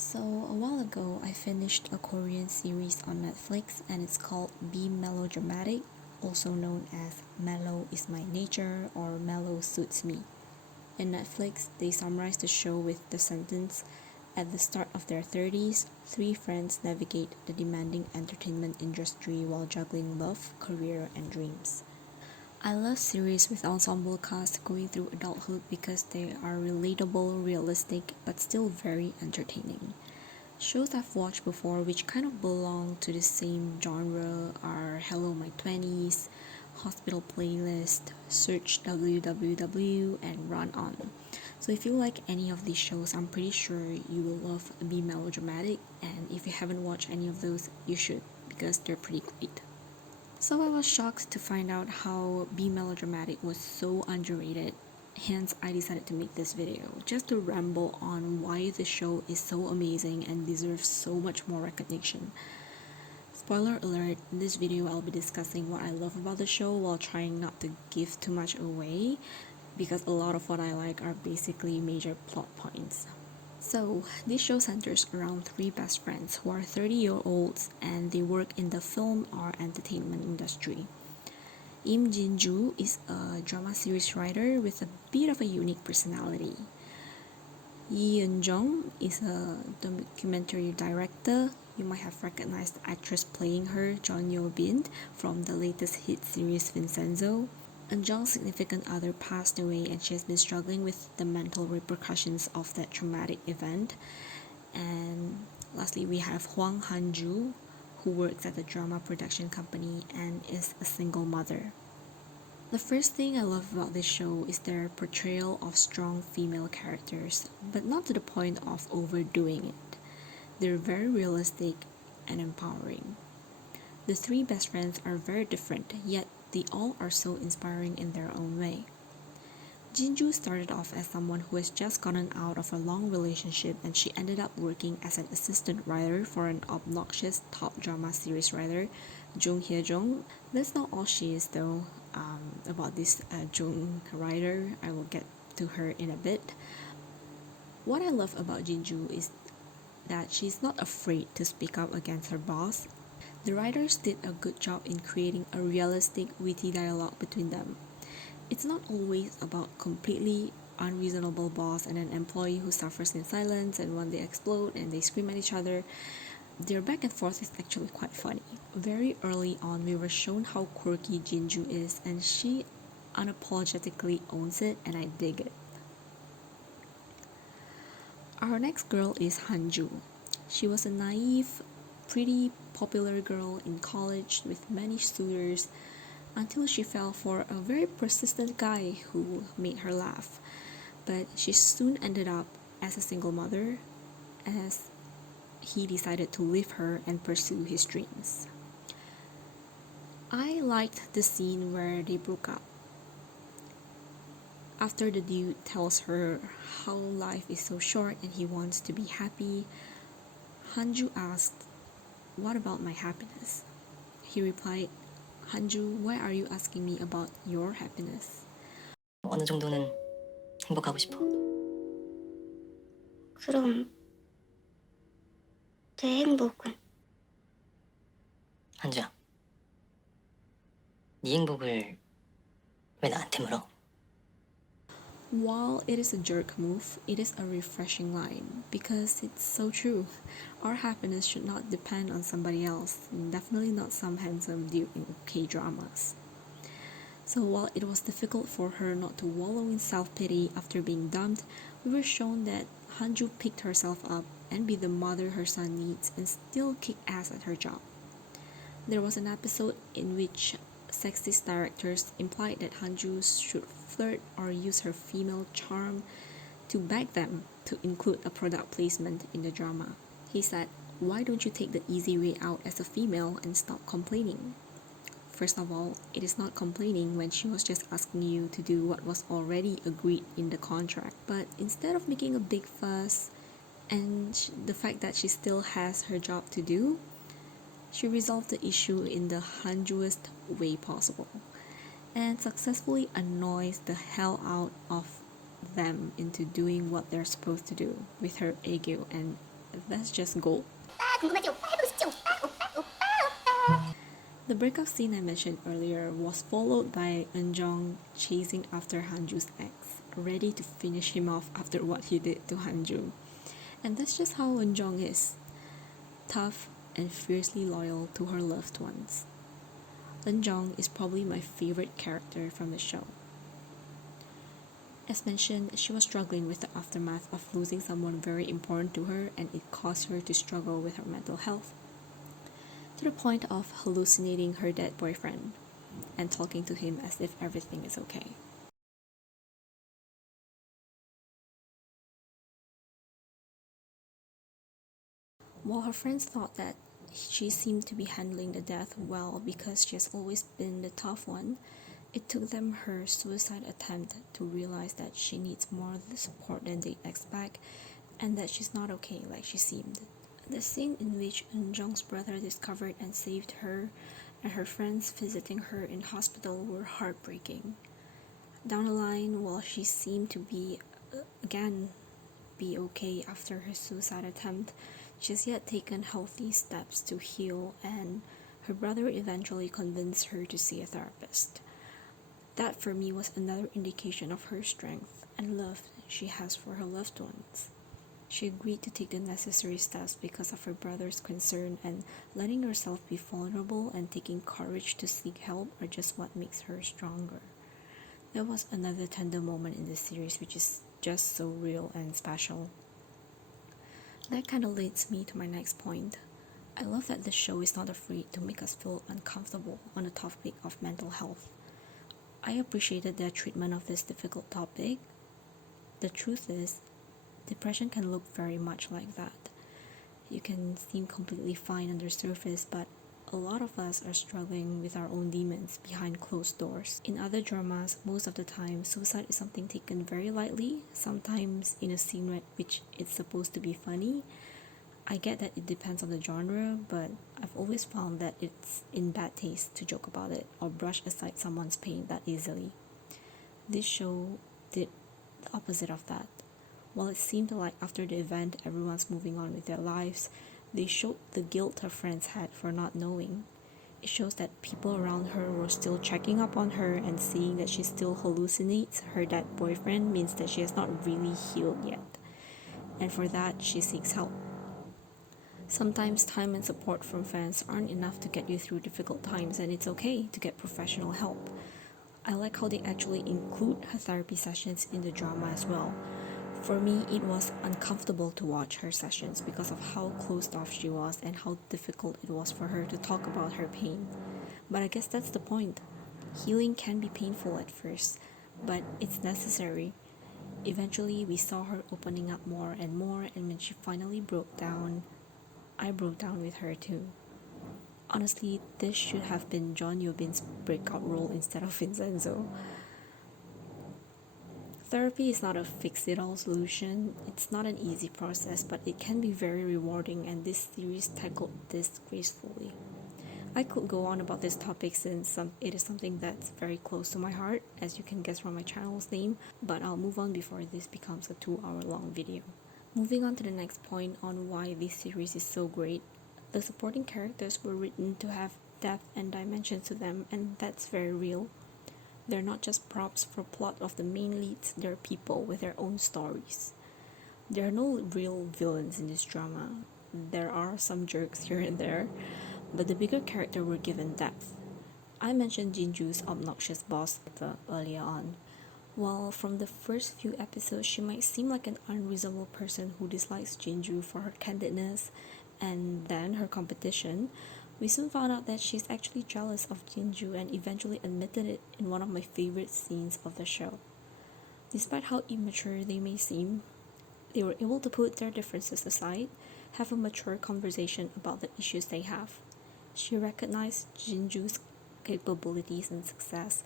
So, a while ago, I finished a Korean series on Netflix and it's called Be Melodramatic, also known as Mellow is My Nature or Mellow Suits Me. In Netflix, they summarize the show with the sentence: at the start of their 30s, three friends navigate the demanding entertainment industry while juggling love, career, and dreams. I love series with ensemble cast going through adulthood because they are relatable, realistic, but still very entertaining. Shows I've watched before which kind of belong to the same genre are Hello My 20s, Hospital Playlist, Search WWW, and Run On. So if you like any of these shows, I'm pretty sure you will love Be Melodramatic, and if you haven't watched any of those, you should because they're pretty great. So I was shocked to find out how Be Melodramatic was so underrated. Hence, I decided to make this video just to ramble on why the show is so amazing and deserves so much more recognition. Spoiler alert, in this video I'll be discussing what I love about the show while trying not to give too much away because a lot of what I like are basically major plot points. So, this show centers around three best friends who are 30-year-olds and they work in the film or entertainment industry. Im Jin-joo is a drama series writer with a bit of a unique personality. Yi Eun-jung is a documentary director. You might have recognized the actress playing her, Jeon Yo-bin, from the latest hit series Vincenzo. Eun-jung's significant other passed away and she has been struggling with the mental repercussions of that traumatic event. And lastly, we have Hwang Han-ju, who works at a drama production company and is a single mother. The first thing I love about this show is their portrayal of strong female characters, but not to the point of overdoing it. They're very realistic and empowering. The three best friends are very different, yet they all are so inspiring in their own way. Jinju started off as someone who has just gotten out of a long relationship and she ended up working as an assistant writer for an obnoxious top drama series writer, Jung Hye-jung. That's not all she is though. About this Jung writer, I will get to her in a bit. What I love about Jinju is that she's not afraid to speak up against her boss. The writers did a good job in creating a realistic, witty dialogue between them. It's not always about completely unreasonable boss and an employee who suffers in silence and when they explode and they scream at each other. Their back and forth is actually quite funny. Very early on, we were shown how quirky Jinju is and she unapologetically owns it and I dig it. Our next girl is Hanju. She was a naive, pretty popular girl in college with many suitors until she fell for a very persistent guy who made her laugh. But she soon ended up as a single mother as he decided to leave her and pursue his dreams. I liked the scene where they broke up. After the dude tells her how life is so short and he wants to be happy, Hanju asked, "What about my happiness?" He replied, "Hanju, why are you asking me about your happiness?" 어느 정도는 행복하고 싶어. 그럼 내 행복은? 한주야, 네 행복을 왜 나한테 물어? While it is a jerk move, it is a refreshing line because it's so true. Our happiness should not depend on somebody else, and definitely not some handsome dude in K-dramas. So while it was difficult for her not to wallow in self-pity after being dumped, we were shown that Hanju picked herself up and be the mother her son needs and still kick ass at her job. There was an episode in which sexist directors implied that Hanju should flirt or use her female charm to beg them to include a product placement in the drama. He said, "Why don't you take the easy way out as a female and stop complaining?" First of all, it is not complaining when she was just asking you to do what was already agreed in the contract. But instead of making a big fuss and the fact that she still has her job to do, she resolved the issue in the Hanjuest way possible and successfully annoys the hell out of them into doing what they're supposed to do with her aegyo and That's just gold. The breakup scene I mentioned earlier was followed by Eunjung chasing after Hanju's ex, ready to finish him off after what he did to Hanju. And that's just how Eunjung is, tough and fiercely loyal to her loved ones. Eunjung is probably my favorite character from the show. As mentioned, she was struggling with the aftermath of losing someone very important to her, and it caused her to struggle with her mental health, to the point of hallucinating her dead boyfriend and talking to him as if everything is okay. While her friends thought that she seemed to be handling the death well because she has always been the tough one, it took them her suicide attempt to realize that she needs more support than they expect and that she's not okay like she seemed. The scene in which Eunjung's brother discovered and saved her and her friends visiting her in hospital were heartbreaking. Down the line, while she seemed to be okay after her suicide attempt, she has yet taken healthy steps to heal, and her brother eventually convinced her to see a therapist. That for me was another indication of her strength and love she has for her loved ones. She agreed to take the necessary steps because of her brother's concern, and letting herself be vulnerable and taking courage to seek help are just what makes her stronger. There was another tender moment in this series which is just so real and special. That kind of leads me to my next point. I love that the show is not afraid to make us feel uncomfortable on the topic of mental health. I appreciated their treatment of this difficult topic. The truth is, depression can look very much like that. You can seem completely fine on the surface, but a lot of us are struggling with our own demons behind closed doors. In other dramas, most of the time, suicide is something taken very lightly, sometimes in a scene which is supposed to be funny. I get that it depends on the genre, but I've always found that it's in bad taste to joke about it or brush aside someone's pain that easily. This show did the opposite of that. While it seemed like after the event everyone's moving on with their lives, they showed the guilt her friends had for not knowing. It shows that people around her were still checking up on her, and seeing that she still hallucinates her dead boyfriend means that she has not really healed yet. And for that, she seeks help. Sometimes time and support from fans aren't enough to get you through difficult times, and it's okay to get professional help. I like how they actually include her therapy sessions in the drama as well. For me, it was uncomfortable to watch her sessions because of how closed off she was and how difficult it was for her to talk about her pain. But I guess that's the point. Healing can be painful at first, but it's necessary. Eventually, we saw her opening up more, and when she finally broke down, I broke down with her too. Honestly, this should have been John Yobin's breakout role instead of Vincenzo. Therapy is not a fix-it-all solution. It's not an easy process, but it can be very rewarding, and this series tackled this gracefully. I could go on about this topic since it is something that's very close to my heart, as you can guess from my channel's name, but I'll move on before this becomes a 2-hour long video. Moving on to the next point on why this series is so great. The supporting characters were written to have depth and dimension to them, and that's very real. They're not just props for plot of the main leads, they're people with their own stories. There are no real villains in this drama. There are some jerks here and there, but the bigger character were given depth. I mentioned Jinju's obnoxious boss earlier on. While from the first few episodes she might seem like an unreasonable person who dislikes Jinju for her candidness and then her competition, we soon found out that she's actually jealous of Jinju and eventually admitted it in one of my favorite scenes of the show. Despite how immature they may seem, they were able to put their differences aside, have a mature conversation about the issues they have. She recognized Jinju's capabilities and success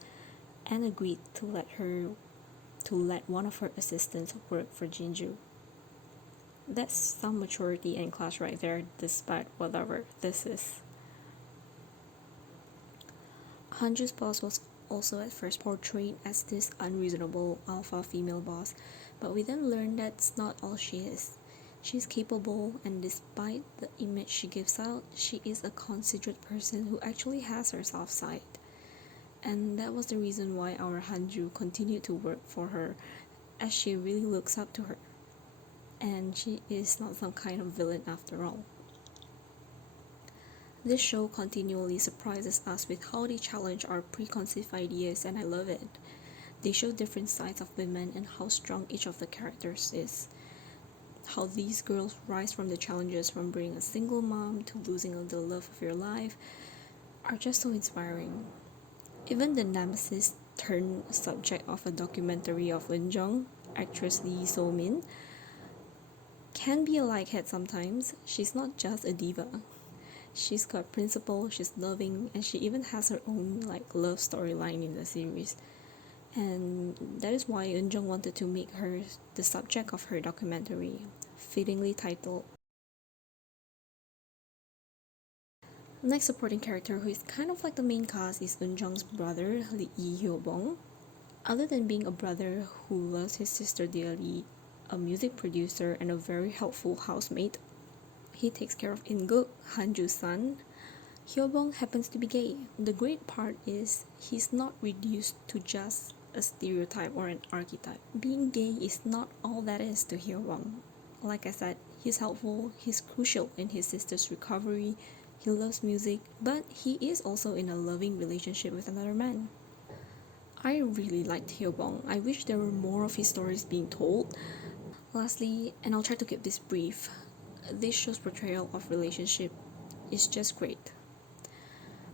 and agreed to let one of her assistants work for Jinju. That's some maturity and class right there, despite whatever this is. Hanju's boss was also at first portrayed as this unreasonable alpha female boss, but we then learned that's not all she is. She's capable, and despite the image she gives out, she is a considerate person who actually has her soft side. And that was the reason why our Hanju continued to work for her, as she really looks up to her. And she is not some kind of villain after all. This show continually surprises us with how they challenge our preconceived ideas, and I love it. They show different sides of women and how strong each of the characters is. How these girls rise from the challenges from being a single mom to losing the love of your life are just so inspiring. Even the nemesis turned subject of a documentary of Eun-jung, actress Lee So-min, can be a likehead sometimes. She's not just a diva. She's got principle, she's loving, and she even has her own love storyline in the series. And that is why Eun-jung wanted to make her the subject of her documentary, fittingly titled. Next supporting character who is kind of like the main cast is Eun-jung's brother, Lee Hyo-bong. Other than being a brother who loves his sister dearly, a music producer, and a very helpful housemate, he takes care of In-guk, Hanju's son. Hyo-bong happens to be gay. The great part is he's not reduced to just a stereotype or an archetype. Being gay is not all that is to Hyo-bong. Like I said, he's helpful, he's crucial in his sister's recovery, he loves music, but he is also in a loving relationship with another man. I really liked Hyo-bong. I wish there were more of his stories being told. Lastly, and I'll try to keep this brief, this show's portrayal of relationship is just great.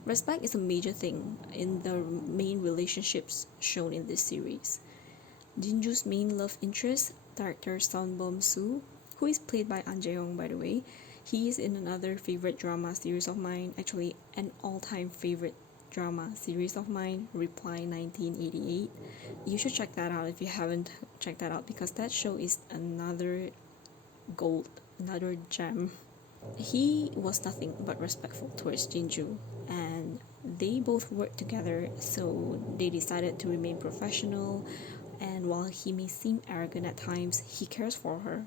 Respect is a major thing in the main relationships shown in this series. Jinju's main love interest, director Son Bom-soo, who is played by An Jae-young by the way, he is in another favorite drama series of mine, actually an all-time favorite drama series of mine, Reply 1988. You should check that out if you haven't checked that out, because that show is another gold, another gem. He was nothing but respectful towards Jinju, and they both worked together, so they decided to remain professional. And while he may seem arrogant at times, he cares for her,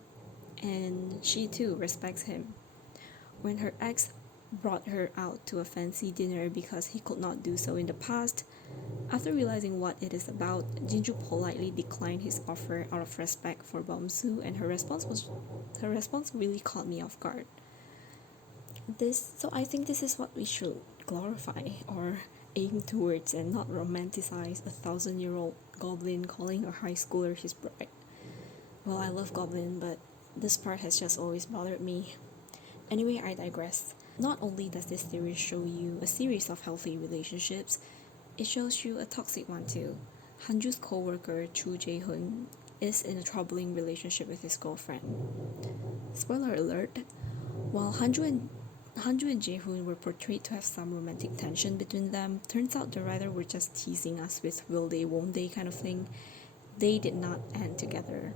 and she too respects him. When her ex brought her out to a fancy dinner because he could not do so in the past, after realizing what it is about, Jinju politely declined his offer out of respect for Bom-soo, and her response really caught me off guard. So I think this is what we should glorify or aim towards, and not romanticize a 1,000-year-old goblin calling a high schooler his bride. Well, I love Goblin, but this part has just always bothered me. Anyway, I digress. Not only does this series show you a series of healthy relationships, it shows you a toxic one too. Hanju's co-worker Chu Jae-hoon is in a troubling relationship with his girlfriend. Spoiler alert, while Hanju and Jae-hoon were portrayed to have some romantic tension between them, turns out the writer were just teasing us with will they, won't they kind of thing. They did not end together.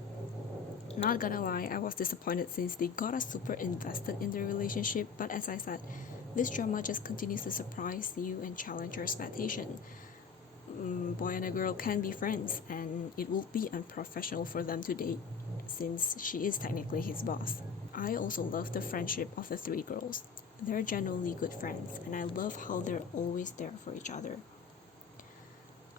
Not gonna lie, I was disappointed since they got us super invested in their relationship, but as I said, this drama just continues to surprise you and challenge your expectation. Boy and a girl can be friends, and it will be unprofessional for them to date, since she is technically his boss. I also love the friendship of the three girls. They're genuinely good friends, and I love how they're always there for each other.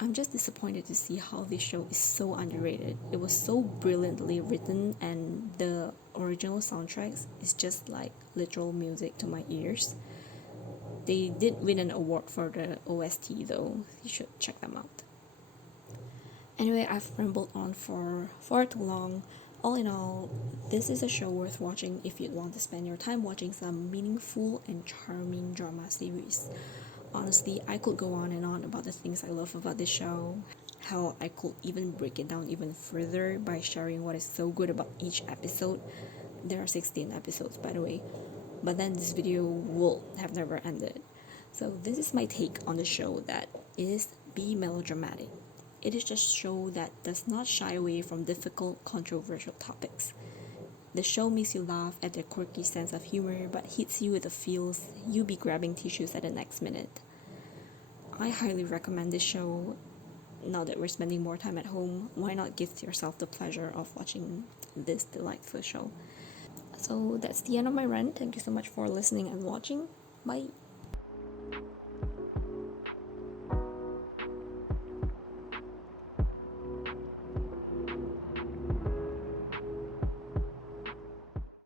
I'm just disappointed to see how this show is so underrated. It was so brilliantly written, and the original soundtracks is just like literal music to my ears. They did win an award for the OST though. You should check them out. Anyway, I've rambled on for far too long. All in all, this is a show worth watching if you'd want to spend your time watching some meaningful and charming drama series. Honestly, I could go on and on about the things I love about this show. How I could even break it down even further by sharing what is so good about each episode. There are 16 episodes, by the way, but then this video will have never ended. So this is my take on the show, that is be melodramatic. It is just a show that does not shy away from difficult, controversial topics. The show makes you laugh at their quirky sense of humor, but hits you with the feels you'll be grabbing tissues at the next minute. I highly recommend this show. Now that we're spending more time at home, why not give yourself the pleasure of watching this delightful show? So that's the end of my rant. Thank you so much for listening and watching. Bye.